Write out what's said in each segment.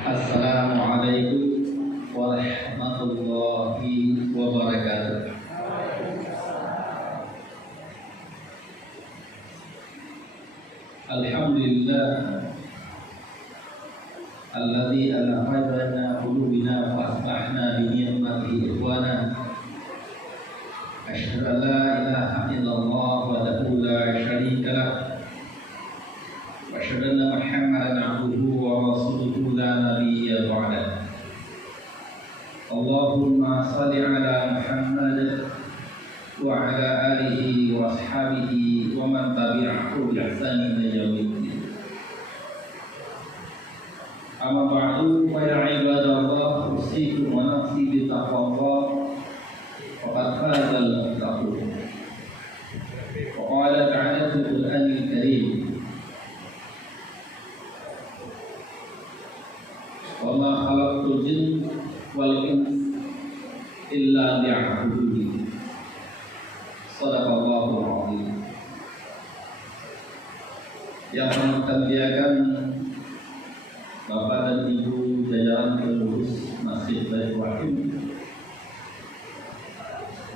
Assalamualaikum warahmatullahi wabarakatuh. Alhamdulillah alladzi alafa baina qulubina fa asbahna bi ni'matihi ikhwana. Asyhadu an la ilaha illallah wahdahu la syarika lah. Wa asyhadu anna Muhammadan abduhu wa rasuluhu la nabiyya ba'da. Allahumma shalli ala Muhammad wa ala alihi wa ashabihi wa man tabi'ahu bi ihsanin ila yaumiddin. Amma ba'du fa ya ibadallah, usikum wa nafsi bi taqwallah. Faqad fazal muttaqun. Wa qala ta'ala fil Qur'anil Karim, wa ma khalaqtul jinna wal insa illa liya'budun. Shadaqallahul azim. Yang mengkajian Bapak dan Ibu jajaran pengurus Masjid Baitur Rahim,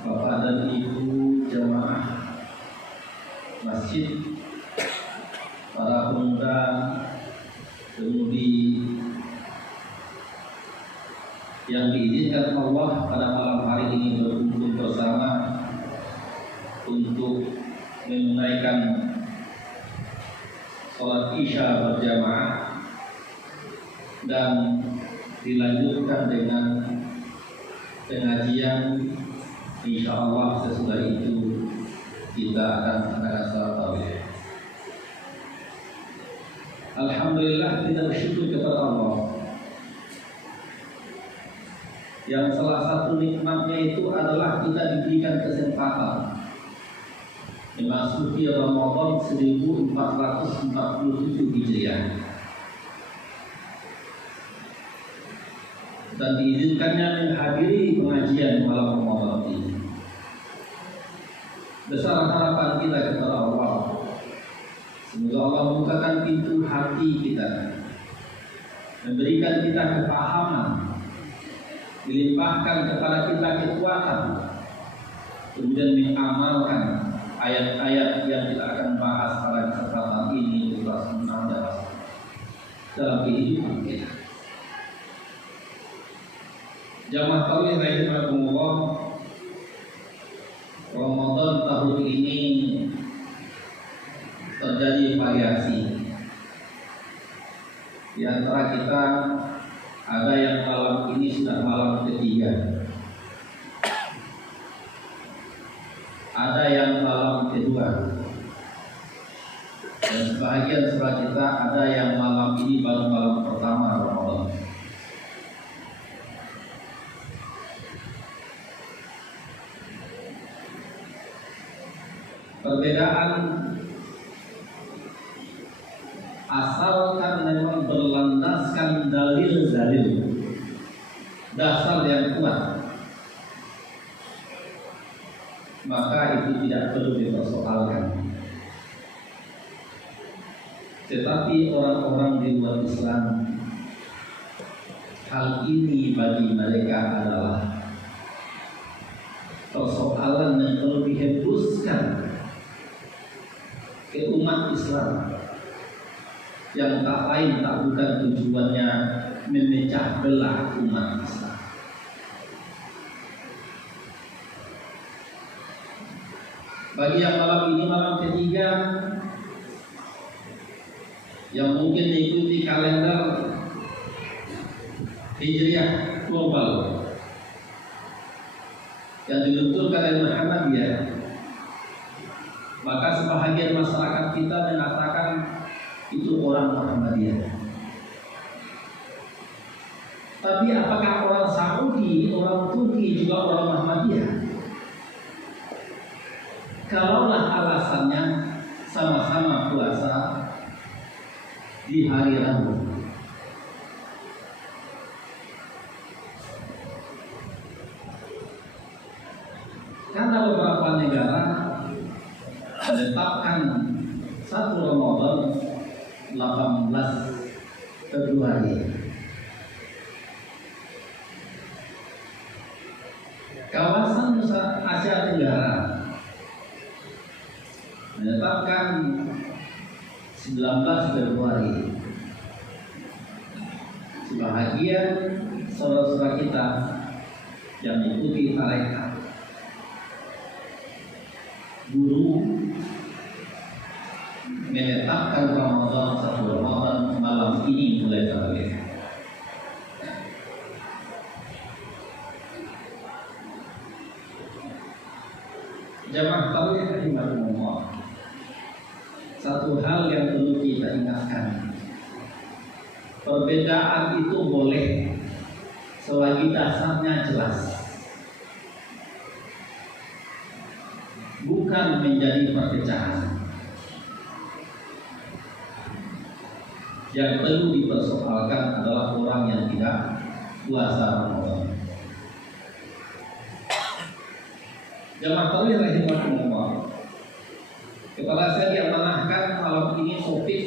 Bapak dan Ibu jemaah masjid, para pemuda, pemudi yang diizinkan Allah pada malam hari ini berkumpul bersama untuk menunaikan sholat Isya berjamaah dan dilanjutkan dengan pengajian. Insya Allah sesudah itu kita akan mengadakan sholat tarawih. Alhamdulillah, kita bersyukur kepada Allah yang salah satu nikmatnya itu adalah kita diberikan kesempatan memasuki Ramadan 1447 Hijriah dan diizinkannya menghadiri pengajian malam Ramadan ini. Besar harapan kita kepada Allah, semoga Allah membukakan pintu hati kita, memberikan kita kepahaman, dilimpahkan kepada kita kekuatan, kemudian mengamalkan ayat-ayat yang kita akan bahas pada kesempatan ini untuk menambah dalam kehidupan kita. Jamaah tarawih rahimakumullah, Ramadan tahun ini terjadi variasi. Di antara kita ada yang malam ini sudah malam ketiga, ada yang malam kedua, dan sebahagian saudara kita ada yang malam ini baru malam pertama Ramadan. Perbedaan asalkan memang berlandaskan dalil-dalil, dasar yang kuat, maka itu tidak perlu dipersoalkan. Tetapi orang-orang di luar Islam, hal ini bagi mereka adalah persoalan yang perlu dihembuskan ke umat Islam, yang tak lain tak bukan tujuannya memecah belah umat Islam. Bagi yang malam ini malam ketiga, yang mungkin mengikuti kalender Hijriah global yang diluncurkan oleh Muhammadiyah, maka sebahagian masyarakat kita mengatakan itu orang Muhammadiyah. Tapi apakah orang Saudi, orang Turki juga orang Muhammadiyah? Kalaulah alasannya sama-sama puasa di hari Rabu, karena beberapa negara menetapkan 1 Ramadan 18 Februari Asia Tenggara menetapkan 19 Februari sebahagian saudara-saudara kita yang mengikuti tarekat guru menetapkan Ramadan 1 Ramadan malam ini mulai tarawih. Jamaah tarawih rahimahumullah, satu hal yang perlu kita ingatkan, perbedaan itu boleh selagi dasarnya jelas, bukan menjadi perpecahan. Yang perlu dipersoalkan adalah orang yang tidak puasa Ramadan. Jamaah tarawih rahimahumullah, kepada saya diamanahkan malam ini topik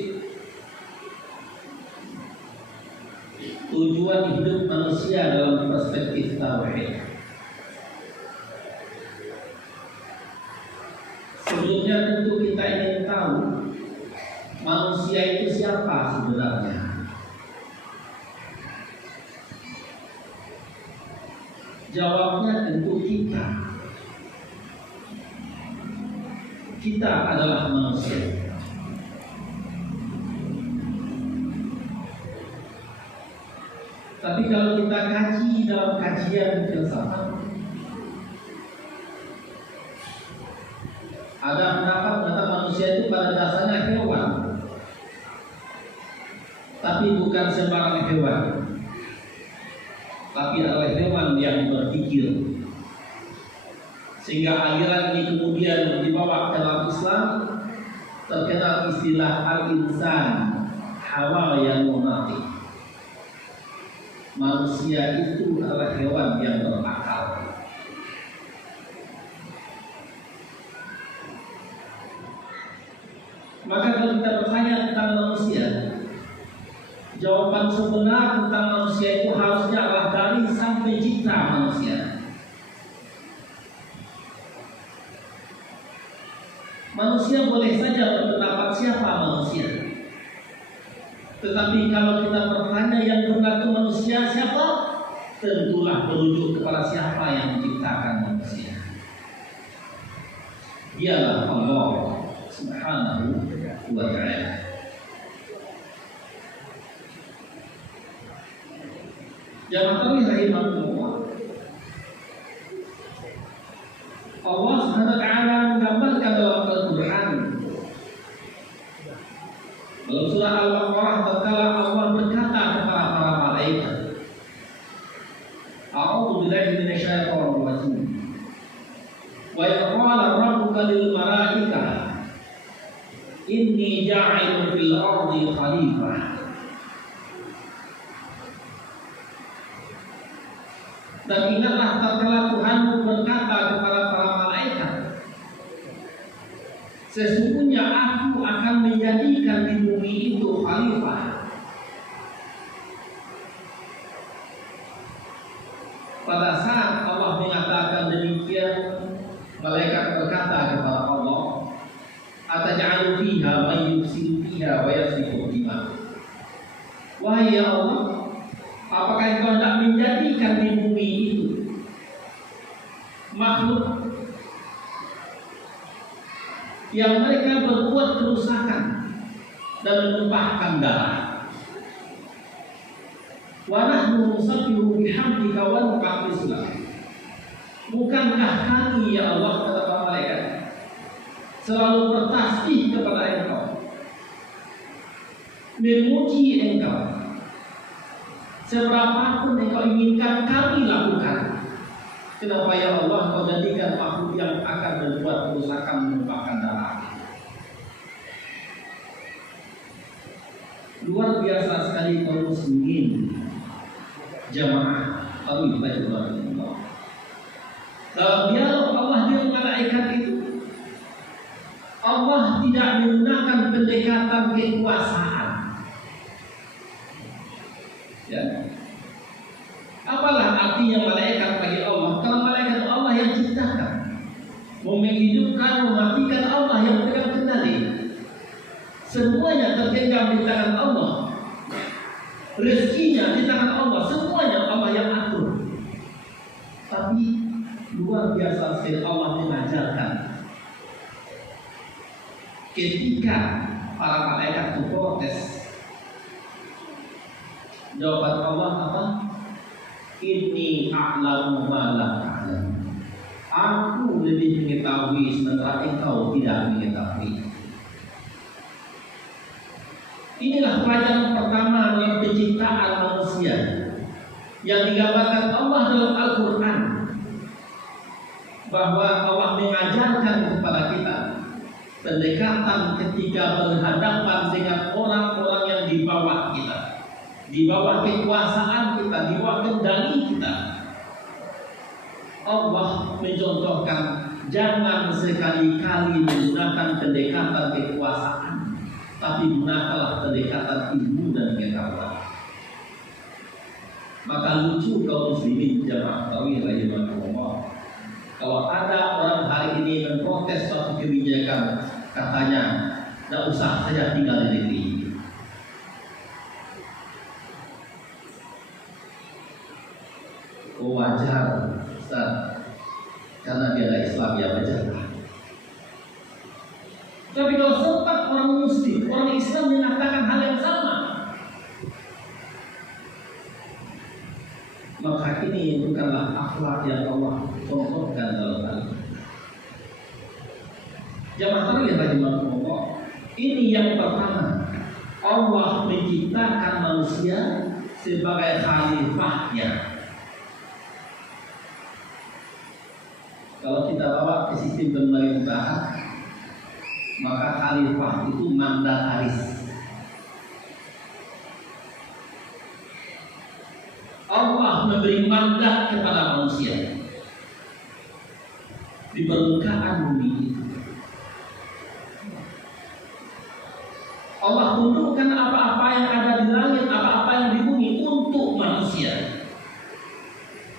tujuan hidup manusia dalam perspektif tauhid. Sebelumnya tentu kita ingin tahu manusia itu siapa sebenarnya. Jawabnya tentu kita. Kita adalah manusia. Tapi kalau kita kaji dalam kajian filsafat, ada pendapat mengatakan manusia itu pada dasarnya hewan, tapi bukan sembarang hewan, tapi adalah hewan yang berpikir. Sehingga aliran ini kemudian dibawa ke dalam Islam, terkenal istilah al-insan hawayan munatik. Manusia itu adalah hewan yang berakal. Maka kalau kita bertanya tentang manusia, jawaban sebenar tentang manusia itu harusnya adalah dari Sang Pencipta manusia. Manusia boleh saja berpendapat siapa manusia, tetapi kalau kita bertanya yang benar itu manusia siapa, tentulah merujuk kepada siapa yang menciptakan manusia. Dialah Allah Subhanahu wa ta'ala. Jamaah tarawih rahimahumullah, Allah Subhanahu wa ta'ala menggambarkan dalam Al-Quran dalam surah Al-Baqarah, tatkala Allah berkata kepada para malaikat, A'udzu billahi minasyaitonir rajim. Wa yaqala rabbuka lil malaikah inni ja'ilun fil ardi khalifah. Dan ingatlah tatkala Tuhanmu berkata kepada para malaikat, sesungguhnya aku akan menjadikan di bumi itu khalifah. Pada saat Allah mengatakan demikian, malaikat berkata kepada Allah, ataj'alu fiha man yufsidu fiha wa yasfiku dima. Wahai ya Allah, apakah engkau hendak menjadikan di bumi itu makhluk yang mereka berbuat kerusakan dan menumpahkan darah? Wa nahnu nusabbihu bihamdika wa nuqaddisu lak. Bukankah kami ya Allah, kata para malaikat, selalu bertasbih kepada engkau, memuji engkau, seberapapun engkau inginkan kami lakukan. Kenapa ya Allah kau jadikan makhluk yang akan berbuat kerusakan menumpahkan darah? Luar biasa sekali kaum muslimin, jamaah tarawih rahimahumullah. Dalam dialog Allah dengan malaikat itu, Allah tidak menggunakan pendekatan kekuasaan. Ya. Apalah artinya malaikat bagi Allah? Kalau malaikat Allah yang ciptakan, menghidupkan, mematikan Allah yang pegang kendali. Semuanya tergenggam di tangan Allah. Rezekinya di tangan Allah, semuanya Allah yang atur. Tapi luar biasa sekali Allah mengajarkan. Ketika para malaikat itu protes, jawaban Allah apa? Inni a'lamu ma la ta'lamu. Aku lebih mengetahui sementara engkau tidak mengetahui. Inilah pelajaran pertama dalam penciptaan manusia yang digambarkan Allah dalam Al-Quran, bahwa Allah mengajarkan kepada kita pendekatan ketika berhadapan dengan orang-orang yang di bawah kita, di bawah kekuasaan kita, di bawah kendali kita. Allah mencontohkan jangan sekali-kali menggunakan pendekatan kekuasaan, tapi gunakanlah pendekatan ilmu dan pengetahuan. Maka lucu kaum muslimin jamaah tarawih rahimahullah, kalau ada orang hari ini memprotes suatu kebijakan, katanya tidak usah saya tinggal di negeri. Oh, wajar Ustaz, karena dia ada Islam, ya wajar. Tapi kalau sempat orang muslim, orang Islam mengatakan hal yang sama, maka ini bukanlah akhlak yang Allah contohkan dalam Al-Quran. Jamaah tarawih rahimahullah, ini yang pertama, Allah menciptakan manusia sebagai khalifahnya. Kalau kita bawa ke sistem pemerintahan, maka khalifah itu mandataris. Allah memberi mandat kepada manusia di permukaan bumi. Allah tundukkan apa-apa yang ada di langit, apa-apa yang di bumi untuk manusia.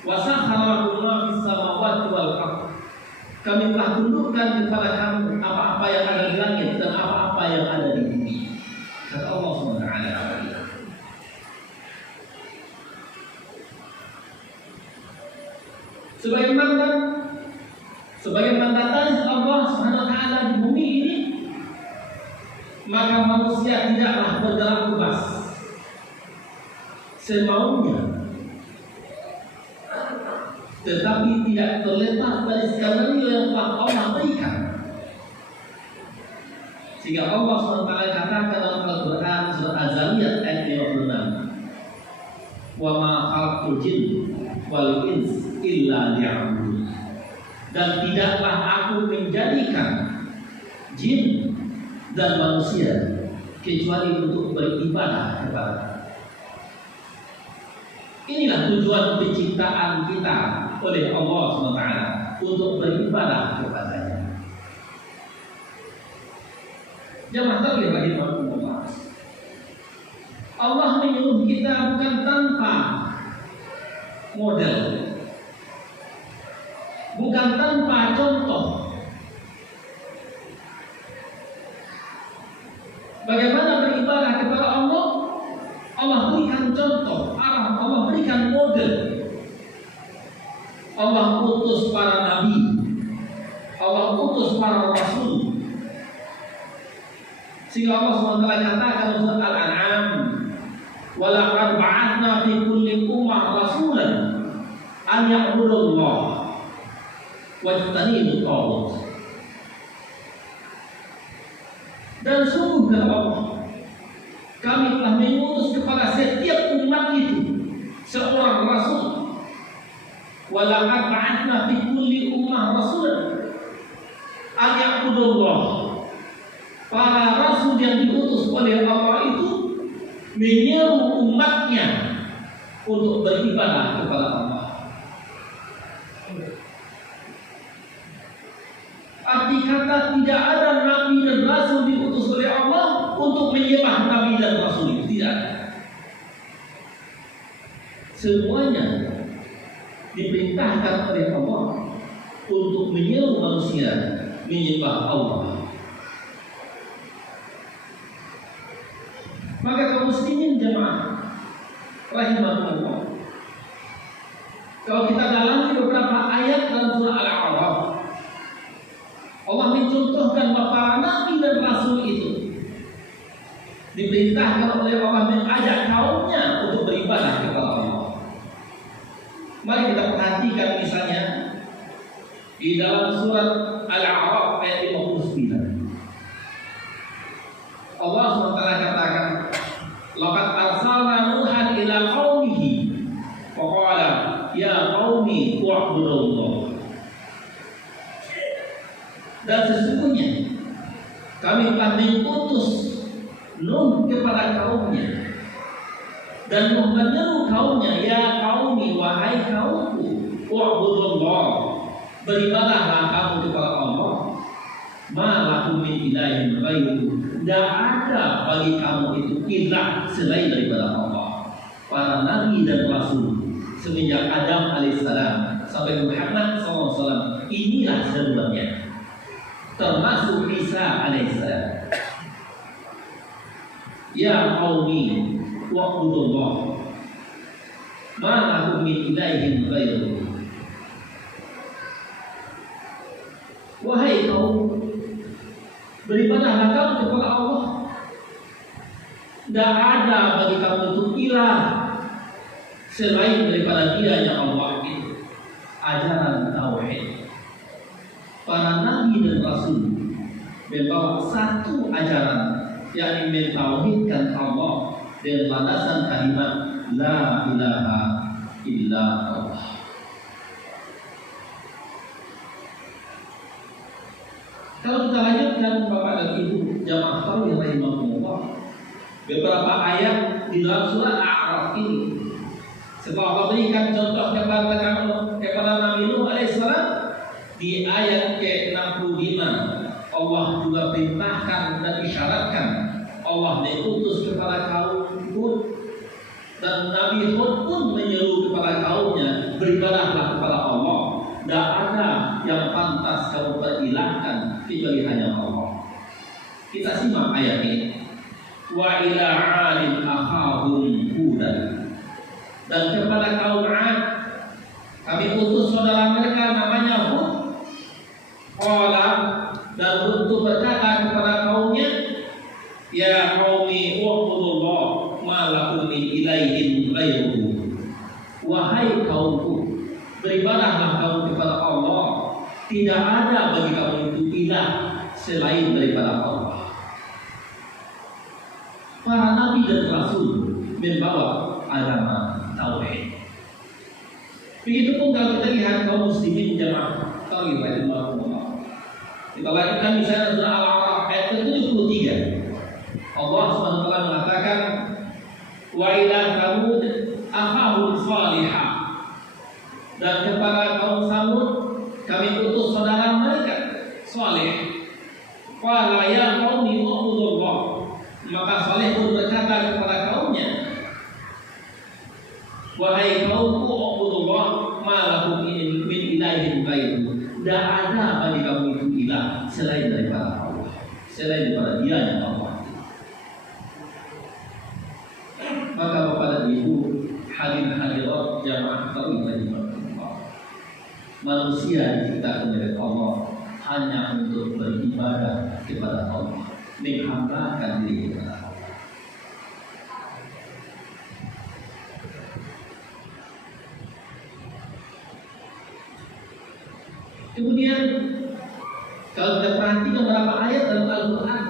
Wasakhara lakum ma fis samawati wal ardh. Kami telah tundukkan kepada kamu apa-apa yang ada di langit dan apa-apa yang ada di bumi. Kata Allah SWT. Sebagai mandataris Allah SWT di bumi ini, maka manusia tidaklah bergerak bebas semaunya, tetapi tidak terlepas dari skenario yang telah Allah berikan. Sehingga Allah SWT katakan dalam Al-Quran surat Az-Zariyat ayat 56, wa ma khalaqtul jinna wal insa illa liya'budun. Dan tidaklah aku menjadikan jin dan manusia kecuali untuk beribadah kepada. Inilah tujuan penciptaan kita oleh Allah SWT, untuk beribadah kepadanya. Jamaah tarawih rahimahullah, Allah menyuruh kita bukan tanpa model, bukan tanpa contoh. Bagaimana beribadah kepada Allah? Allah berikan contoh, Allah berikan model. Allah utus para nabi, Allah utus para rasul. Sehingga Allah SWT katakan dalam surat Al-An'am, wa laqad ba'athna fi kulli ummah rasulan an ya'budullah wajtanibut taghut. Dan sungguh kata Allah, kami telah mengutus kepada setiap umat itu seorang rasul. Wa laqad ba'athna fi kulli ummah rasulan an ya'budullah. Para rasul yang diutus oleh Allah itu menyeru umatnya untuk beribadah kepada Allah. Arti kata tidak ada nabi dan rasul diutus oleh Allah untuk menyembah nabi dan rasul itu, tidak. Semuanya diperintahkan oleh Allah untuk menyeru manusia menyembah Allah. Maka kaum muslimin jemaah rahimahullah, kalau kita dalami beberapa ayat dalam surah Al-A'raf, Allah mencontohkan bahwa para nabi dan rasul itu diperintahkan oleh Allah mengajak kaumnya untuk beribadah kepada Allah. Mari kita perhatikan misalnya di dalam surat Al-A'raf ayat 59. Allah SWT katakan, laqad arsalna Nuhan ila qaumihi wa qala ya qaumi u'budullah. Dan sesungguhnya kami telah mengutus Nuh kepada kaumnya, dan Nuh menyeru kaumnya, ya qaumi, wahai kaumku, u'budullah, beribadahlah kamu kepada Allah, ma lakum min ilahin ghairuhu, tidak ada bagi kamu itu ilah selain daripada Allah. Para nabi dan rasul semenjak Adam alaihissalam sampai Muhammad SAW, inilah seruannya, termasuk Isa alaihissalam. Ya qaumi wa'budullah ma lakum min ilahin ghairuhu. Wahai kaum, beribadahlah kamu kepada Allah, tidak ada bagi kamu itu ilah selain daripada Dia-Nya Allah. Itu ajaran tauhid. Para nabi dan rasul membawa satu ajaran, yakni mentauhidkan Allah dengan landasan kalimat la ilaha illa Allah. Kalau kita lanjutkan Bapak dan Ibu jamaah tarawih rahimahumullah, beberapa ayat di dalam surah Al-A'raf ini, setelah Allah berikan contoh kepada Nabi Nuh alaihissalam di ayat ke-65, Allah juga perintahkan dan isyaratkan Allah mengutus kepada kaum Hud, dan Nabi Hud pun menyeru kepada kaumnya, beribadahlah kepada Allah, tidak ada yang pantas kamu berilahkan kecuali hanya Allah. Kita simak ayat ini. Wa ila 'adin akhahum Hudan, dan kepada kaum 'Ad kami utus saudara mereka namanya Hud. Qala, dan Hud berkata kepada kaumnya, ya qaumi u'budullah ma lakum min ilaihin ghairuhu. Wahai kaumku, beribadahlah kamu kepada Allah, tidak ada bagi kamu itu ilah selain daripada Allah. Para nabi dan rasul membawa agama tauhid. Begitupun kalau kita lihat kaum muslimin jamaah tarawih rahimahumullah. Kita lanjutkan misalnya surah Al-A'raf ayat ke-73. Allah SWT mengatakan, wa ila Thamud akhahum Salihah, dan kepada kaum Thamud kami utus saudara mereka Salih. Qala ya qaumi u'budullah, maka Salih pun berkata kepada kaumnya, wahai kaumku u'budullah ma lakum min ilahin ghairuhu, tidak ada bagi kamu itu ilah selain daripada Allah, selain daripada Dia-Nya Allah. Maka Bapak dan Ibu hadirin hadirat jamaah tarawih rahimahumullah, manusia diciptakan oleh Allah hanya untuk beribadah kepada Allah, menghambakan diri kepada Allah. Kemudian kalau kita perhatikan beberapa ayat dalam Al-Quran,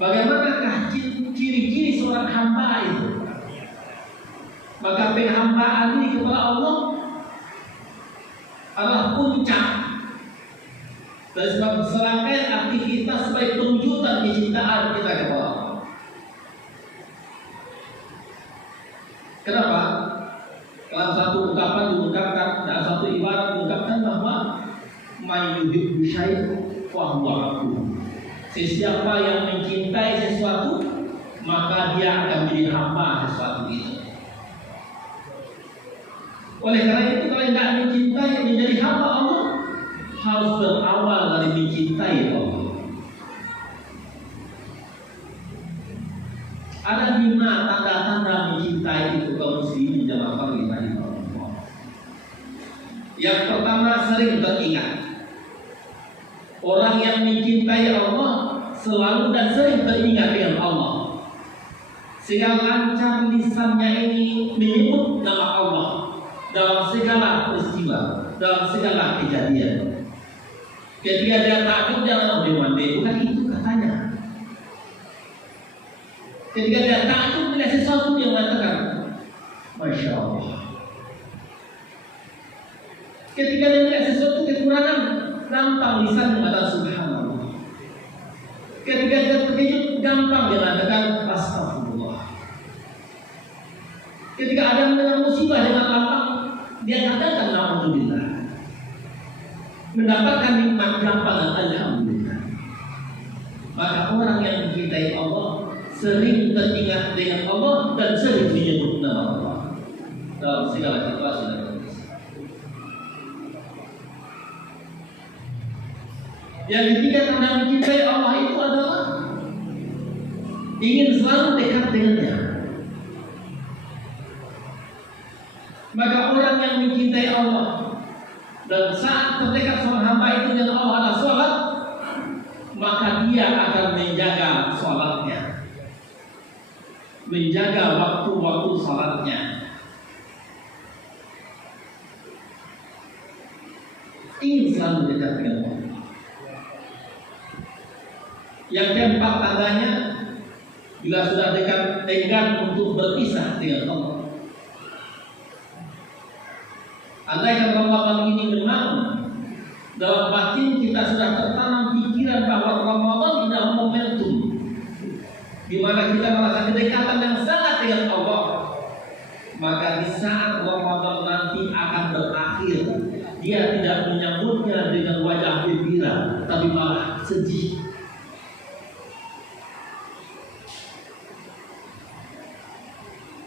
bagaimanakah ciri-ciri seorang hamba itu? Maka penghambaan diri kepada Allah adalah puncak dan sebab serangkaian aktivitas sebagai perwujudan kecintaan kita kepada Allah. Kenapa? Dalam satu ungkapan diungkapkan, dalam satu ibarat diungkapkan bahwa may yuhibbu syai'an fa huwa abduh. Sesiapa yang mencintai sesuatu, maka dia akan menjadi hamba sesuatu itu. Oleh karena itu, kalau tidak mencintai menjadi hamba Allah, harus berawal dari mencintai Allah. Ada 5 tanda-tanda mencintai itu kaum muslimin jamaah kalian. Yang pertama, sering teringat. Orang yang mencintai Allah selalu dan sering teringat dengan Allah, sehingga lancar lisannya ini menyebut nama Allah dalam segala peristiwa, dalam segala kejadian. Ketika dia takut, jangan mandi, bukan itu katanya. Ketika dia takut melihat sesuatu, dia mengatakan Masya Allah. Ketika dia melihat sesuatu kekurangan, gampang lisan mengatakan Subhanallah. Ketika dia terkejut, gampang dia mengatakan Astagfirullah. Ketika ada mendengar musibah dengan lapang, dia katakan Alhamdulillah. Mendapatkan nikmat gampang dan Alhamdulillah. Maka orang yang mencintai Allah sering teringat dengan Allah dan sering menyebut nama Allah dalam segala situasi dan kondisi. Yang ketiga, tanda mencintai Allah itu adalah ingin selalu dekat dengannya. Maka orang yang mencintai Allah dan saat terdekat sama hamba itu dengan Allah adalah sholat, maka dia akan menjaga sholatnya, menjaga waktu-waktu sholatnya. Ingin selalu dekat dengan Allah. Yang keempat tandanya, bila sudah dekat, enggan untuk berpisah dengan Allah. Andaikan Ramadan ini memang dalam batin kita sudah tertanam pikiran bahwa Ramadan adalah momentum di mana kita merasa kedekatan yang sangat dengan Allah, maka di saat Ramadan nanti akan berakhir, dia tidak menyambutnya dengan wajah gembira, tapi malah sedih.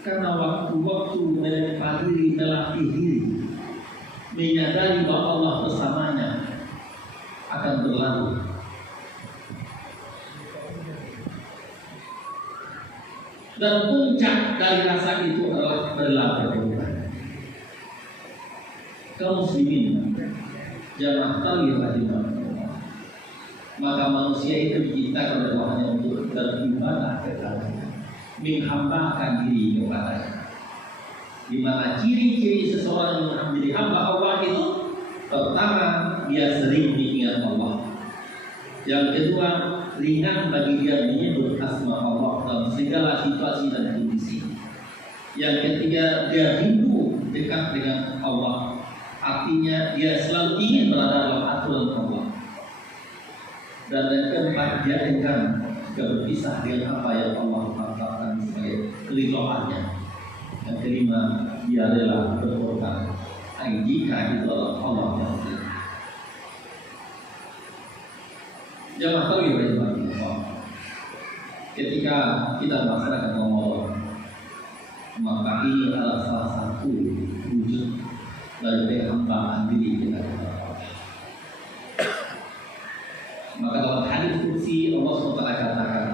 Karena waktu-waktu melatih diri, menyadari bahwa Allah bersamanya akan berlalu. Dan puncak dari rasa itu adalah berlalu. Kaum muslimin jamaah kalian rahimahullah, maka manusia itu diciptakan oleh Allah hanya untuk beribadah kepadanya, menghambakan diri kepadanya. Di mana ciri-ciri seseorang yang menjadi hamba Allah itu, pertama, dia sering mengingat Allah. Yang kedua, ringan bagi dia menyebut asma Allah dalam segala situasi dan kondisi. Yang ketiga, dia rindu dekat dengan Allah. Artinya dia selalu ingin berada dalam aturan Allah. Dan yang keempat, dia enggan berpisah dengan apa yang Allah tetapkan sebagai keridhaannya. Yang kelima, dia rela berkorban jika itu adalah Allah yang beri. Jamaah kalian rahimahullah, ketika kita melaksanakan Ramadan, maka ini adalah salah satu wujud dari penghambaan diri kita kepada Allah. Maka dalam hadis qudsi Allah SWT katakan,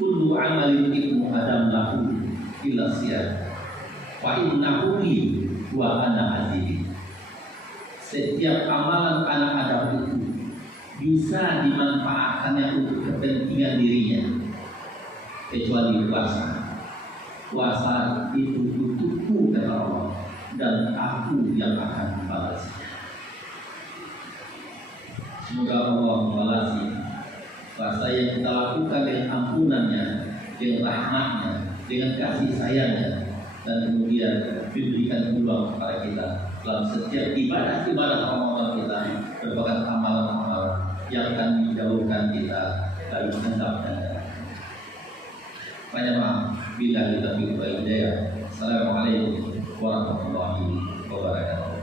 kullu amalin ibnu adam lahu illa siyam wa innahu li wa ana aziz. Setiap amalan anak Adam itu bisa dimanfaatkannya untuk kepentingan dirinya, kecuali puasa. Puasa itu untukku kata Allah, dan aku yang akan membalasnya. Semoga Allah membalasi puasa yang kita lakukan dengan ampunannya, dengan rahmatnya, dengan kasih sayangnya, dan kemudian diberikan peluang kepada kita dalam setiap ibadah-ibadah Ramadan kita merupakan amalan-amalan yang akan menjauhkan kita dari hendaknya. Banyak maaf bila kita berhidayah. Assalamualaikum warahmatullahi wabarakatuh.